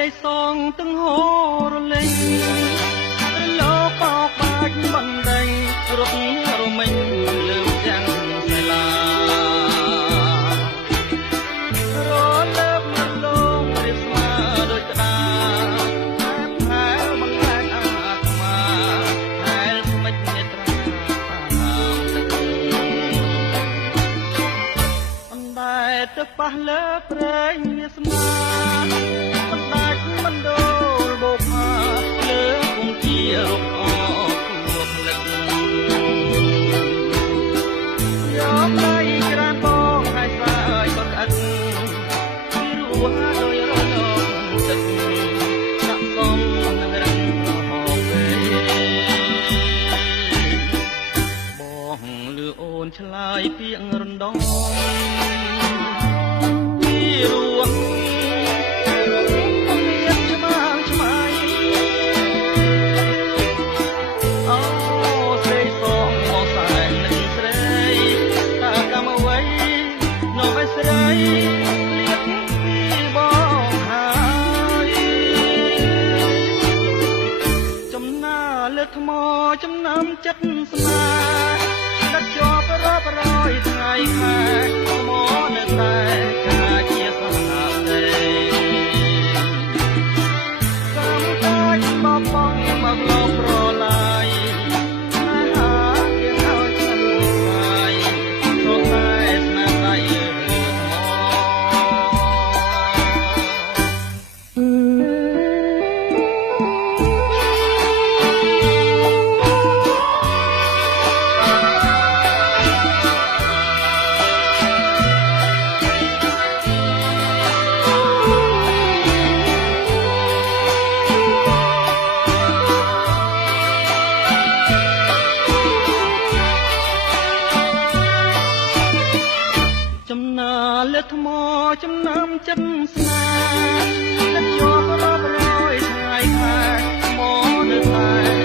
រីសងទាំងហូរលេងរលោកបោកបាច់បណ្ដេញរត់រមិញលើទាំងសាលារលើបមកលងរៀបស្មើដូចក្តារហែលបង្លែងអាត្មាហែលស្មិចនេត្រាតាមទឹកអណ្ដែតទៅប៉ះលើព្រែងវាស្មាមិនដាច់មិនដូលបោកផាលើគង់ជារូបអគួរផ្លិតយកដៃក្រានបងហើយស្អាយក៏ស្អិតពីរស់ដោយរលកទឹកដាក់សំនឹងរឹងហោពេបងលឺអូនឆ្លើយពាក្យរំដងពីរួងថ្មចំណាំចិត្តស្នេហ៍ដឹកជាប់រាប់រយថ្ងៃខែថ្មនៅតែកាជាសាហាវទេកម្មកាយបបងមកលោកប្រឡាយស្នេហាយើងឲ្យស្និទ្ធស្នាយព្រោះតែស្នេហ៍ដៃលើថ្មលើថ្មចំណាំចិត្តស្នេហ៍ដឹកជាប់រាប់រយថ្ងៃខែថ្មនៅតែ